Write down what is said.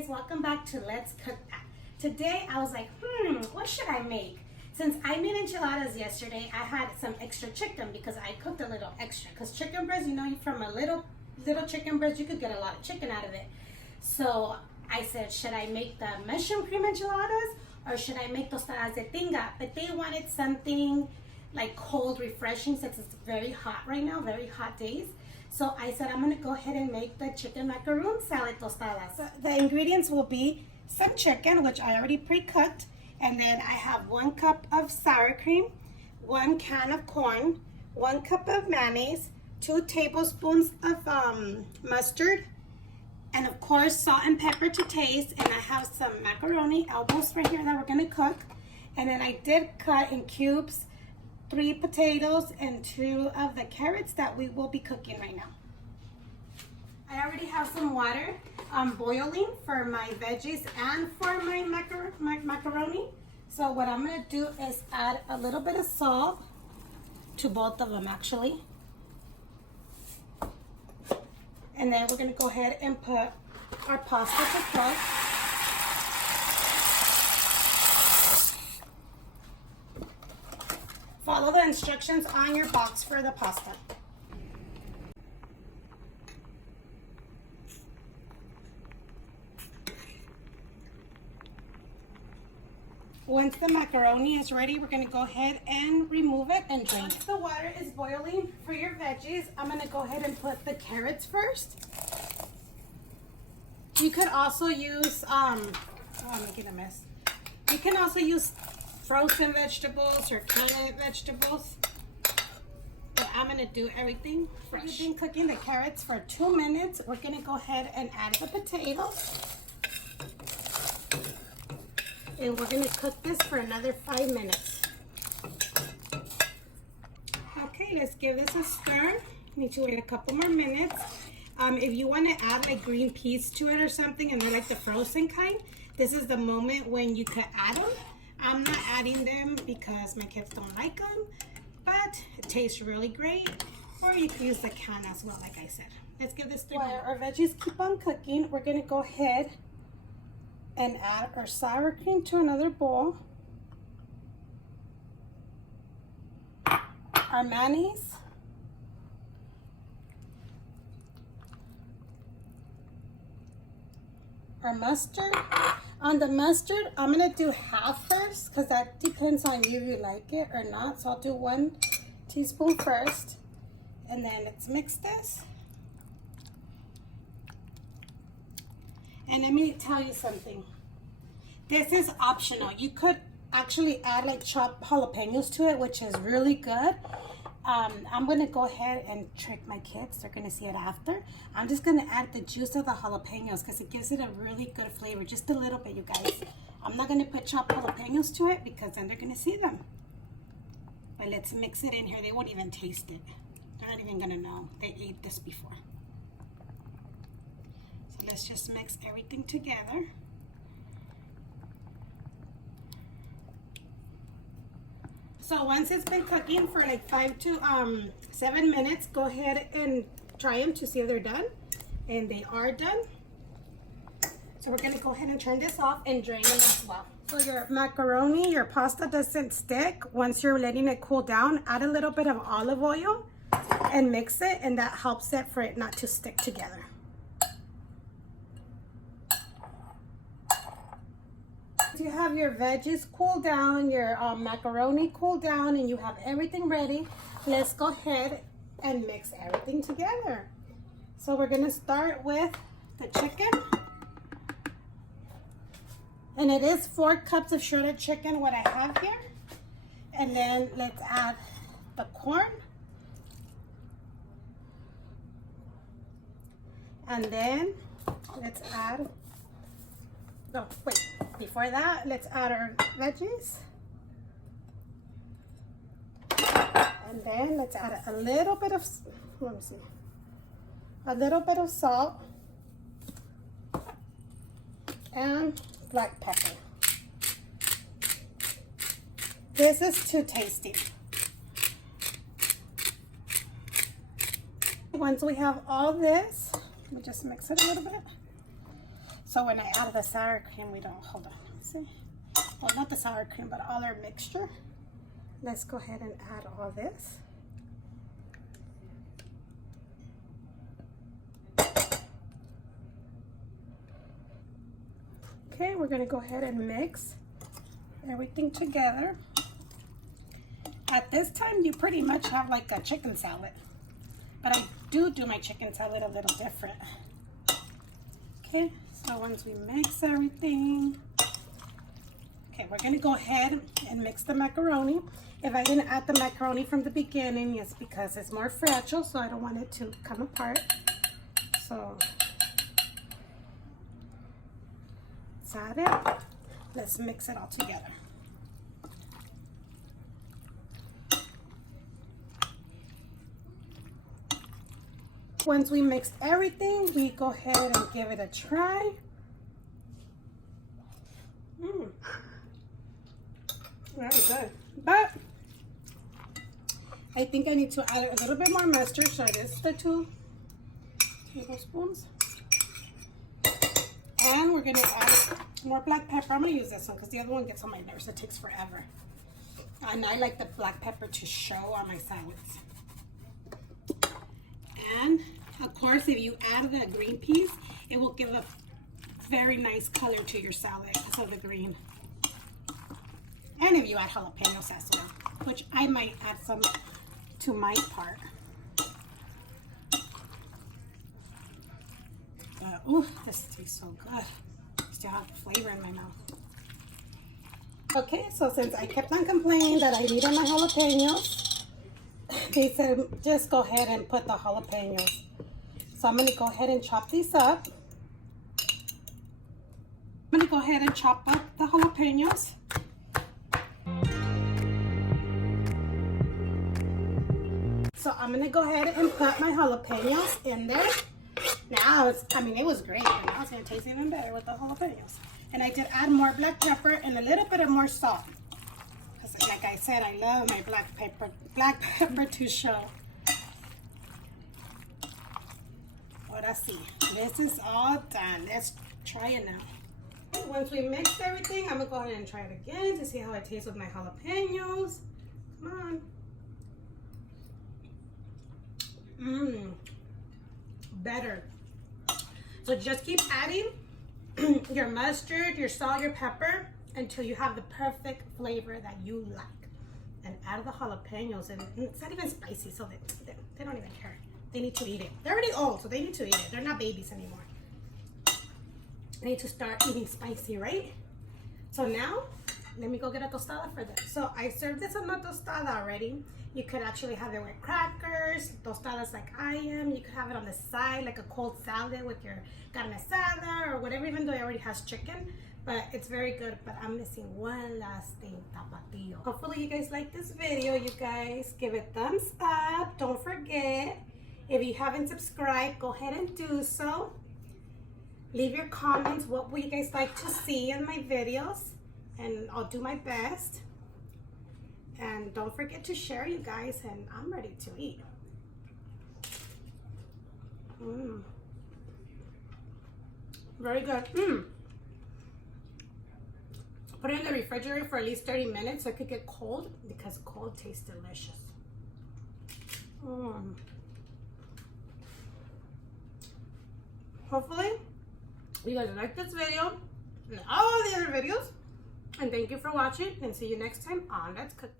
guys, welcome back to Let's Cook That. Today I was like, what should I make? Since I made enchiladas yesterday, I had some extra chicken because I cooked a little extra. Because chicken breast, you know, from a little chicken breast, you could get a lot of chicken out of it. So I said, should I make the mushroom cream enchiladas or should I make tostadas de tinga? But they wanted something like cold, refreshing since it's very hot right now, very hot days. So I said, I'm gonna go ahead and make the chicken macaroni salad tostadas. So the ingredients will be some chicken, which I already pre-cooked, and then I have 1 cup of sour cream, 1 can of corn, 1 cup of mayonnaise, 2 tablespoons of mustard, and of course salt and pepper to taste. And I have some macaroni elbows right here that we're gonna cook. And then I did cut in cubes 3 potatoes and 2 of the carrots that we will be cooking right now. I already have some water boiling for my veggies and for my macaroni. So what I'm gonna do is add a little bit of salt to both of them actually. And then we're gonna go ahead and put our pasta to cook. Follow the instructions on your box for the pasta. Once the macaroni is ready, we're going to go ahead and remove it and drain it. Once the water is boiling for your veggies, I'm going to go ahead and put the carrots first. You could also use, I'm making a mess. You can also use frozen vegetables or canned vegetables, but I'm gonna do everything fresh. We've been cooking the carrots for 2 minutes. We're gonna go ahead and add the potatoes, and we're gonna cook this for another 5 minutes. Okay, let's give this a stir. Need to wait a couple more minutes. If you want to add like green peas to it or something, and they're like the frozen kind, this is the moment when you could add them. I'm not adding them because my kids don't like them, but it tastes really great. Or you can use the can as well, like I said. Let's give this 3 minutes. While our veggies keep on cooking, we're gonna go ahead and add our sour cream to another bowl. Our mayonnaise. Our mustard. On the mustard, I'm gonna do half first because that depends on you if you like it or not. So I'll do 1 teaspoon first, and then let's mix this. And let me tell you something. This is optional. You could actually add like chopped jalapenos to it, which is really good. I'm gonna go ahead and trick my kids. They're gonna see it after. I'm just gonna add the juice of the jalapenos because it gives it a really good flavor, just a little bit, you guys. I'm not gonna put chopped jalapenos to it because then they're gonna see them. But let's mix it in here. They won't even taste it. They're not even gonna know they ate this before. So let's just mix everything together. So once it's been cooking for like 5 to 7 minutes, go ahead and try them to see if they're done. And they are done. So we're gonna go ahead and turn this off and drain them as well. So your macaroni, your pasta doesn't stick. Once you're letting it cool down, add a little bit of olive oil and mix it, and that helps it for it not to stick together. You have your veggies cool down, your macaroni cool down, and you have everything ready. Let's go ahead and mix everything together. So we're gonna start with the chicken, and it is 4 cups of shredded chicken what I have here. And then let's add the corn, and then let's add, no wait, before that, let's add our veggies. And then let's add a little bit of, let me see, a little bit of salt and black pepper. This is too tasty. Once we have all this, let me just mix it a little bit. So when I add the sour cream, we don't, hold on, see? Well, not the sour cream, but all our mixture. Let's go ahead and add all this. Okay, we're gonna go ahead and mix everything together. At this time, you pretty much have like a chicken salad, but I do my chicken salad a little different. Okay, so once we mix everything, okay, we're gonna go ahead and mix the macaroni. If I didn't add the macaroni from the beginning, it's because it's more fragile, so I don't want it to come apart. So let's add it. Let's mix it all together. Once we mixed everything, we go ahead and give it a try. Very good. But I think I need to add a little bit more mustard, so it is the 2 tablespoons. And we're gonna add more black pepper. I'm gonna use this one because the other one gets on my nerves. It takes forever. And I like the black pepper to show on my salads. And of course, if you add the green peas, it will give a very nice color to your salad because of the green. And if you add jalapenos as well, which I might add some to my part. Ooh, this tastes so good. Still have the flavor in my mouth. Okay, so since I kept on complaining that I needed my jalapenos, they said just go ahead and put the jalapenos. So I'm gonna go ahead and chop these up. I'm gonna go ahead and chop up the jalapenos. So I'm gonna go ahead and put my jalapenos in there. Now it's, I mean, it was great, but now it's gonna taste even better with the jalapenos. And I did add more black pepper and a little bit of more salt. Because like I said, I love my black pepper to show. Ahora sí, this is all done. Let's try it now. Once we mixed everything, I'm gonna go ahead and try it again to see how it tastes with my jalapenos. Come on. Better. So just keep adding your mustard, your salt, your pepper until you have the perfect flavor that you like. And add the jalapenos, and it's not even spicy, so they don't even care. They need to eat it. They're already old, so they need to eat it. They're not babies anymore. They need to start eating spicy, right? So now, let me go get a tostada for them. So I served this on a tostada already. You could actually have it with crackers, tostadas like I am. You could have it on the side like a cold salad with your carne asada or whatever, even though it already has chicken. But it's very good, but I'm missing one last thing, tapatio. Hopefully you guys like this video, you guys. Give it thumbs up. Don't forget, if you haven't subscribed, go ahead and do so. Leave your comments. What would you guys like to see in my videos? And I'll do my best. And don't forget to share, you guys, and I'm ready to eat. Very good. Put it in the refrigerator for at least 30 minutes so it could get cold, because cold tastes delicious. Hopefully you guys like this video and all the other videos. And thank you for watching, and see you next time on Let's Cook.